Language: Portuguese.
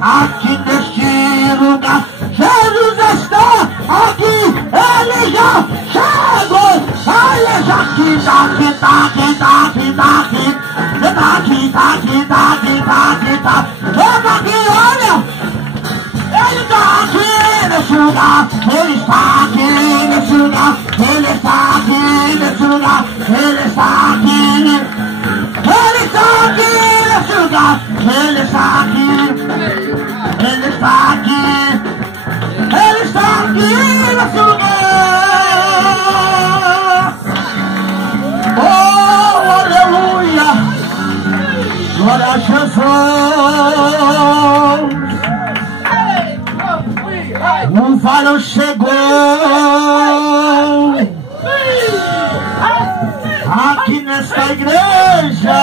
aqui neste lugar. Jesus está aqui, ele já chegou. Ele já aqui, tá aqui, tá aqui, tá aqui, tá aqui. Tá aqui, tá aqui, tá aqui, tá aqui, tá. Vem aqui, olha. Ele está aqui nesse lugar. Ele está aqui nesse lugar. Ele está aqui nesse lugar. Ele está aqui. Ele está aqui nesse lugar. Ele está aqui. Ele está aqui. Ele está aqui nesse lugar. Oh, aleluia. Glória a Jesus. O varão chegou aqui nesta igreja.